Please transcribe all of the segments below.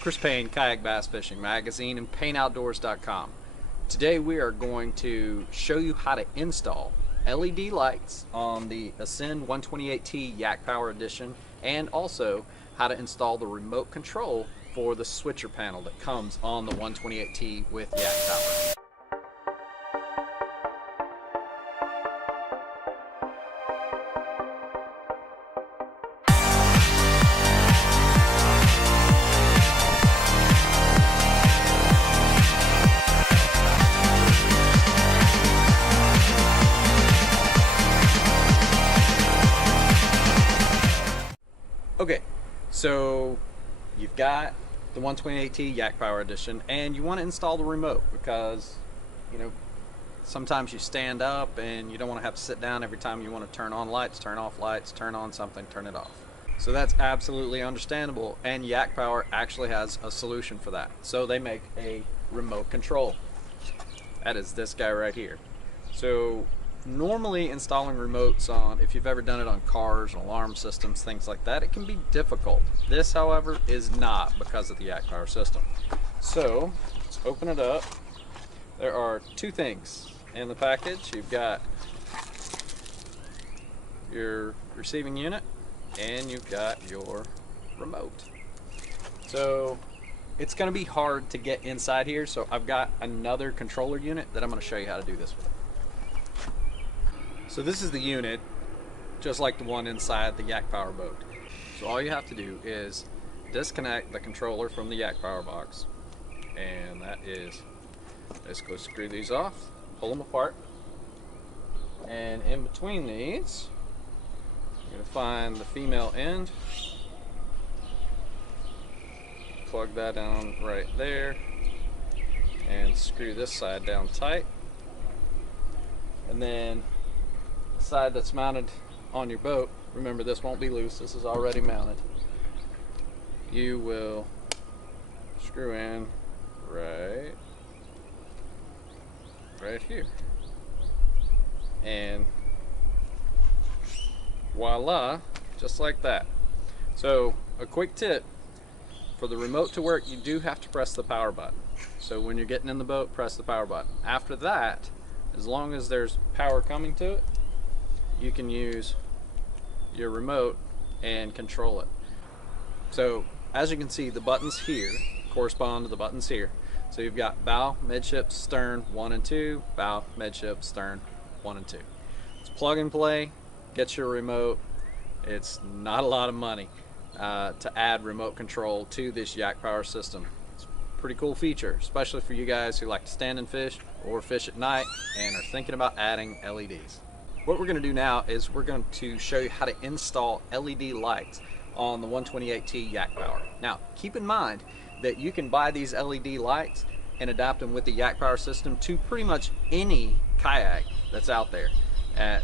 Chris Payne, Kayak Bass Fishing Magazine and PayneOutdoors.com. Today we are going to show you how to install LED lights on the Ascend 128T Yak Power Edition, and also how to install the remote control for the switcher panel that comes on the 128T with Yak Power. Okay, so you've got the 128T Yak Power Edition and you want to install the remote because, you know, sometimes you stand up and you don't want to have to sit down every time you want to turn on lights, turn off lights, turn on something, turn it off. So that's absolutely understandable, and Yak Power actually has a solution for that. So they make a remote control. That is this guy right here. So normally installing remotes on, if you've ever done it on cars, alarm systems, things like that, it can be difficult. This, however, is not because of the Yak Power system. So let's open it up. There are two things in the package. You've got your receiving unit and you've got your remote. So it's going to be hard to get inside here, so I've got another controller unit that I'm going to show you how to do this with. So this is the unit, just like the one inside the Yak Power boat. So all you have to do is disconnect the controller from the Yak Power box, and that is, let's go screw these off, pull them apart, and in between these you're going to find the female end, plug that down right there, and screw this side down tight, and then the side that's mounted on your boat, remember this won't be loose, this is already mounted, you will screw in right here, and voila, just like that. So a quick tip: for the remote to work, you do have to press the power button. So when you're getting in the boat, press the power button. After that, as long as there's power coming to it, you can use your remote and control it. So as you can see, the buttons here correspond to the buttons here. So you've got bow, midship, stern 1 and 2, bow, midship, stern 1 and 2. It's plug and play, get your remote. It's not a lot of money to add remote control to this Yak Power system. It's a pretty cool feature, especially for you guys who like to stand and fish or fish at night and are thinking about adding LEDs. What we're going to do now is we're going to show you how to install LED lights on the 128T Yak Power. Now, keep in mind that you can buy these LED lights and adapt them with the Yak Power system to pretty much any kayak that's out there.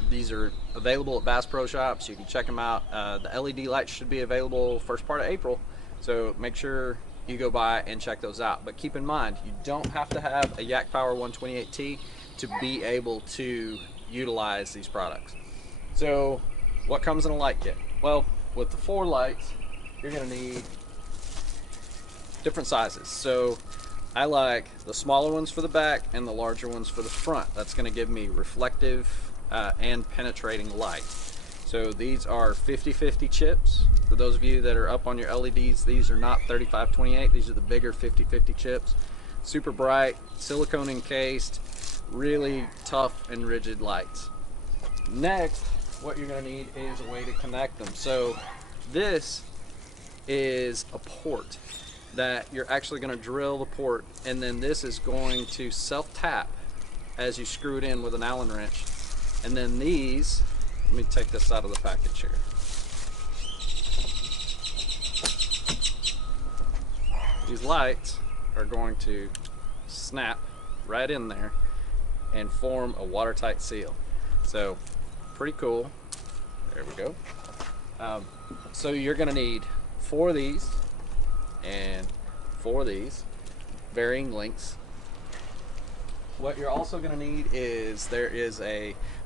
These are available at Bass Pro Shops. You can check them out. The LED lights should be available first part of April, so make sure you go by and check those out. But keep in mind, you don't have to have a Yak Power 128T to be able to utilize these products. So what comes in a light kit? Well, with the 4 lights, you're going to need different sizes. So I like the smaller ones for the back and the larger ones for the front. That's going to give me reflective and penetrating light. So these are 50/50 chips. For those of you that are up on your LEDs, these are not 35/28. These are the bigger 50/50 chips. Super bright, silicone encased, really tough and rigid lights. Next, what you're going to need is a way to connect them. So this is a port that you're actually going to drill the port, and then this is going to self-tap as you screw it in with an Allen wrench. And then these, let me take this out of the package here. These lights are going to snap right in there and form a watertight seal. So pretty cool. There we go. So you're going to need 4 of these and 4 of these, varying lengths. What you're also going to need is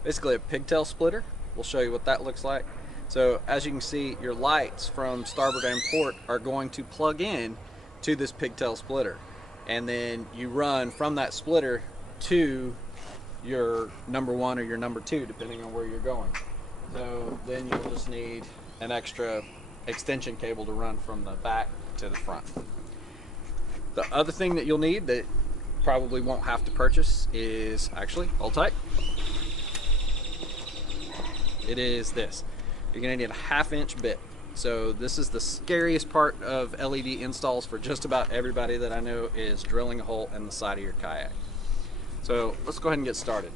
basically a pigtail splitter. We'll show you what that looks like. So as you can see, your lights from starboard and port are going to plug in to this pigtail splitter, and then you run from that splitter to your number 1 or your number 2, depending on where you're going. So then you'll just need an extra extension cable to run from the back to the front. The other thing that you'll need that probably won't have to purchase is, actually, hold tight. It is this. You're gonna need a 1/2-inch bit. So this is the scariest part of LED installs for just about everybody that I know, is drilling a hole in the side of your kayak. So let's go ahead and get started.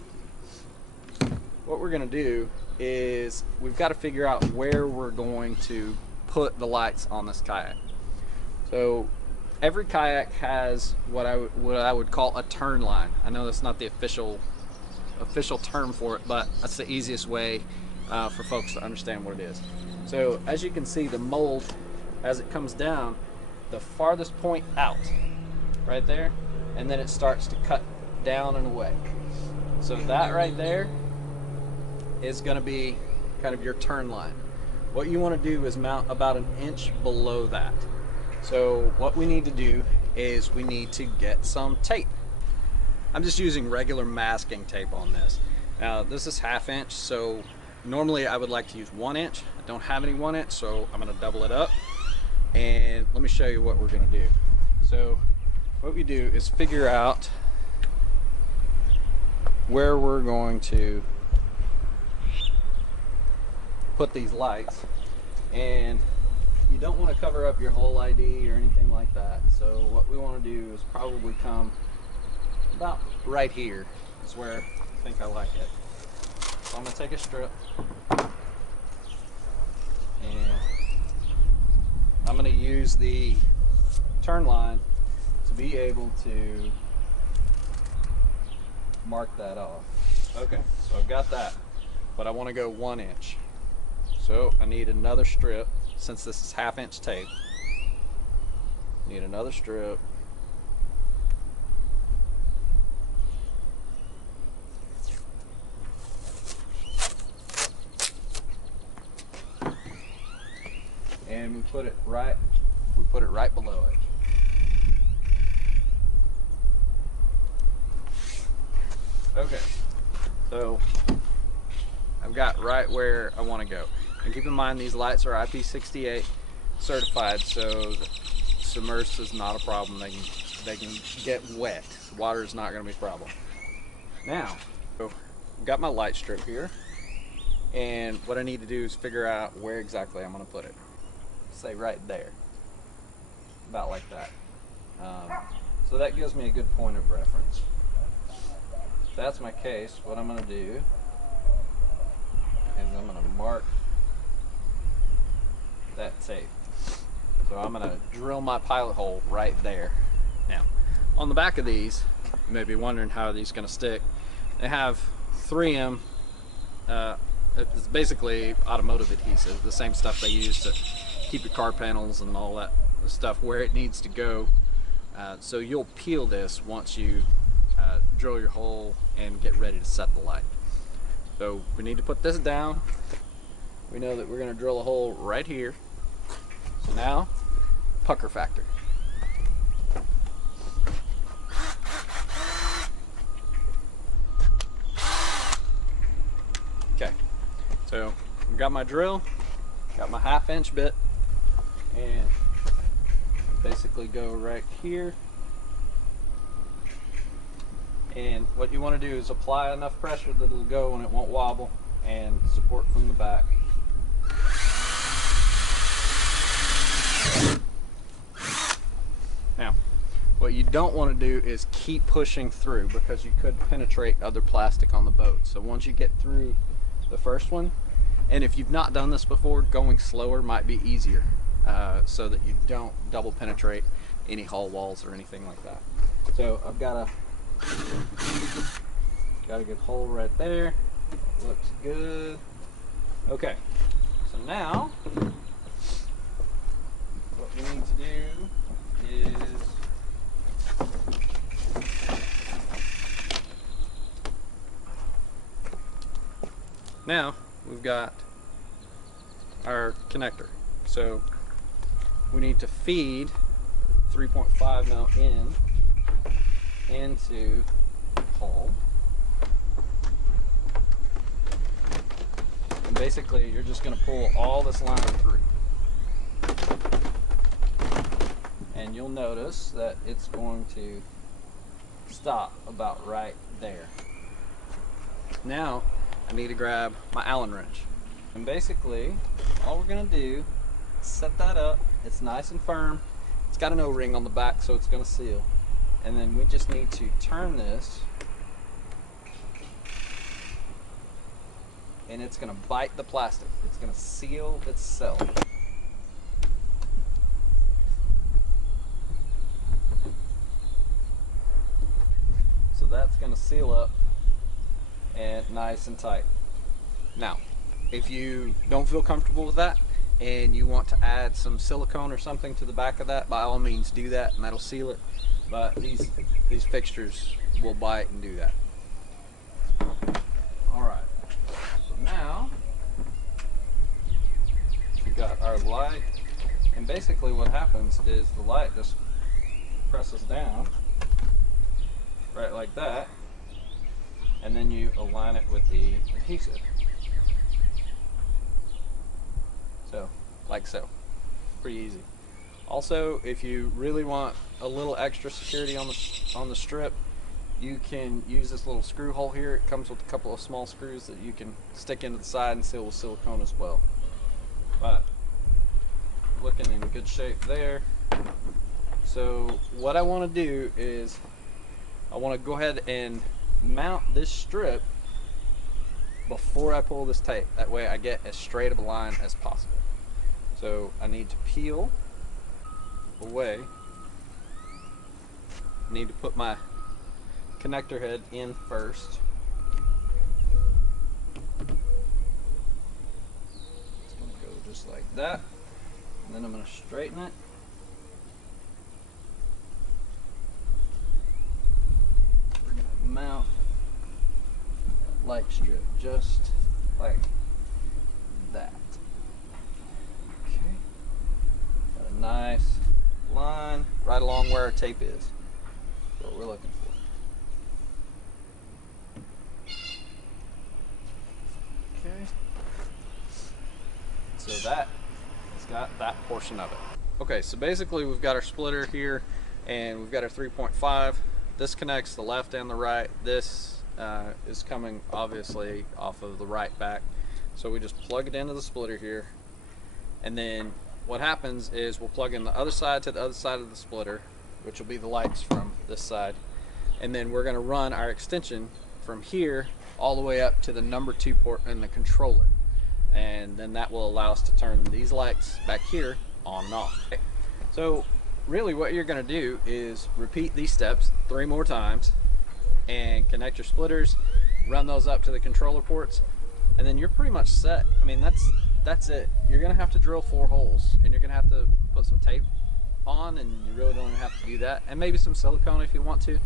What we're gonna do is we've got to figure out where we're going to put the lights on this kayak. So every kayak has what I would call a turn line. I know that's not the official term for it, but that's the easiest way for folks to understand what it is. So as you can see, the mold, as it comes down, the farthest point out, right there, and then it starts to cut down and away. So that right there is going to be kind of your turn line. What you want to do is mount about 1 inch below that. So what we need to do is we need to get some tape. I'm just using regular masking tape on this. Now this is 1/2 inch, so normally I would like to use 1 inch. I don't have any 1 inch, so I'm going to double it up, and let me show you what we're going to do. So what we do is figure out where we're going to put these lights, and you don't want to cover up your whole ID or anything like that. So what we want to do is probably come about right here is where I think I like it. So I'm going to take a strip, and I'm going to use the turn line to be able to mark that off. Okay, so I've got that, but I want to go 1 inch. So I need another strip. Since this is 1/2 inch tape, need another strip. And we put it right below it. Okay, so I've got right where I want to go. And keep in mind, these lights are IP68 certified, so submerged is not a problem. They can get wet. Water is not going to be a problem. Now, so I've got my light strip here, and what I need to do is figure out where exactly I'm going to put it. Say right there, about like that. So that gives me a good point of reference. If that's my case, what I'm going to do is I'm going to mark that tape. So I'm going to drill my pilot hole right there. Now, on the back of these, you may be wondering how are these going to stick. They have 3M, it's basically automotive adhesive, the same stuff they use to keep your car panels and all that stuff where it needs to go. So you'll peel this once you drill your hole and get ready to set the light. So we need to put this down. We know that we're going to drill a hole right here. So now, pucker factor. Okay, so I've got my drill, got my 1/2 inch bit, and basically go right here. And what you want to do is apply enough pressure that it'll go and it won't wobble, and support from the back. Now, what you don't want to do is keep pushing through, because you could penetrate other plastic on the boat. So once you get through the first one, and if you've not done this before, going slower might be easier, so that you don't double penetrate any hull walls or anything like that. So I've got a good hole right there. Looks good. Okay, so now what we need to do is now we've got our connector. So we need to feed 3.5 mil into the hole. And basically you're just going to pull all this line through. And you'll notice that it's going to stop about right there. Now I need to grab my Allen wrench. And basically all we're going to do is set that up. It's nice and firm. It's got an O-ring on the back, so it's going to seal. And then we just need to turn this, and it's going to bite the plastic. It's going to seal itself. So that's going to seal up and nice and tight. Now, if you don't feel comfortable with that and you want to add some silicone or something to the back of that, by all means do that, and that'll seal it. But these fixtures will bite and do that. All right. So now we've got our light, and basically what happens is the light just presses down right like that, and then you align it with the adhesive. So, like so. Pretty easy. Also, if you really want a little extra security on the strip, you can use this little screw hole here. It comes with a couple of small screws that you can stick into the side and seal with silicone as well. But looking in good shape there. So what I want to do is I want to go ahead and mount this strip before I pull this tape. That way I get as straight of a line as possible. So I need to peel away. I need to put my connector head in first. It's going to go just like that. And then I'm going to straighten it. We're going to mount that light strip just like that. Okay. Got a nice line right along where our tape is. That's what we're looking for. Okay. So that has got that portion of it. Okay, so basically we've got our splitter here and we've got our 3.5. This connects the left and the right. This is coming obviously off of the right back. So we just plug it into the splitter here, and then what happens is we'll plug in the other side to the other side of the splitter, which will be the lights from this side, and then we're going to run our extension from here all the way up to the number 2 port in the controller, and then that will allow us to turn these lights back here on and off. Okay. So really what you're going to do is repeat these steps 3 more times and connect your splitters, run those up to the controller ports, and then you're pretty much set. I mean, that's it. You're gonna have to drill 4 holes, and you're gonna have to put some tape on, and you really don't even have to do that, and maybe some silicone if you want to,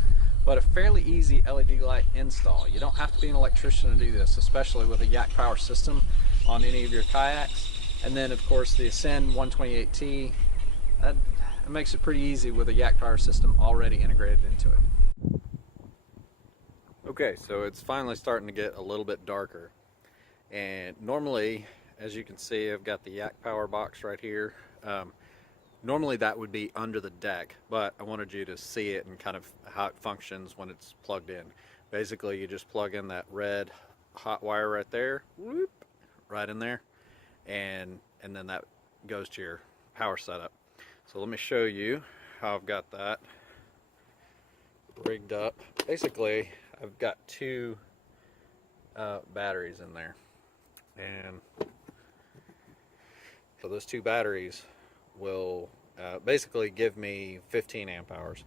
but a fairly easy LED light install. You don't have to be an electrician to do this, especially with a Yak Power system on any of your kayaks. And then of course the Ascend 128T, that makes it pretty easy with a Yak Power system already integrated into it. Okay, so it's finally starting to get a little bit darker, and normally, as you can see, I've got the Yak Power box right here. Normally that would be under the deck, but I wanted you to see it and kind of how it functions when it's plugged in. Basically, you just plug in that red hot wire right there, whoop, right in there, and then that goes to your power setup. So let me show you how I've got that rigged up. Basically, I've got 2 batteries in there, and so those 2 batteries will basically give me 15 amp hours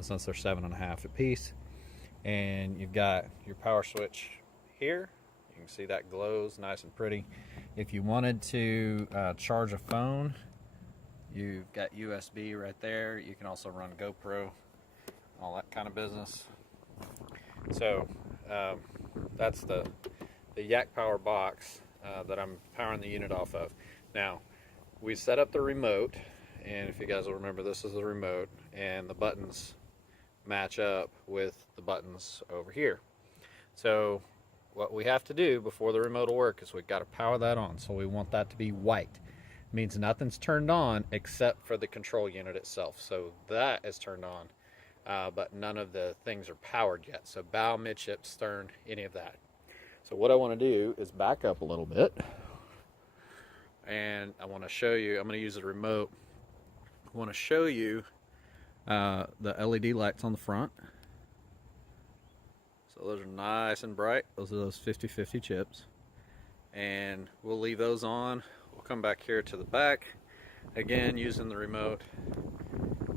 since they're 7.5 a piece. And you've got your power switch here. You can see that glows nice and pretty. If you wanted to charge a phone, you've got USB right there. You can also run GoPro, all that kind of business. So that's the Yak Power box that I'm powering the unit off of. Now, we set up the remote, and if you guys will remember, this is the remote, and the buttons match up with the buttons over here. So what we have to do before the remote will work is we've got to power that on. So we want that to be white. It means nothing's turned on except for the control unit itself. So that is turned on, but none of the things are powered yet. So bow, midship, stern, any of that. So what I want to do is back up a little bit, and I want to show you, I'm going to use the remote. I want to show you the LED lights on the front. So those are nice and bright. Those are those 50/50 chips. And we'll leave those on. We'll come back here to the back, again using the remote,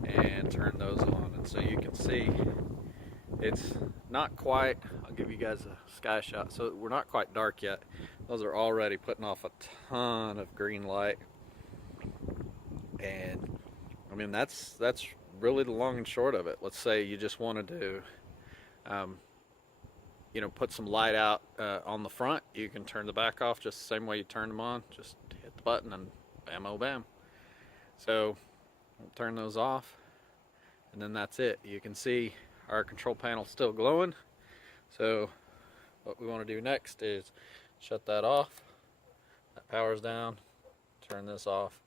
and turn those on. And so you can see it's not quite, I'll give you guys a sky shot. So we're not quite dark yet. Those are already putting off a ton of green light. And I mean, that's really the long and short of it. Let's say you just wanted to you know, put some light out on the front. You can turn the back off just the same way you turn them on. Just hit the button and bam, oh bam. So we'll turn those off, and then that's it. You can see our control panel still glowing. So what we want to do next is shut that off. That power's down. Turn this off.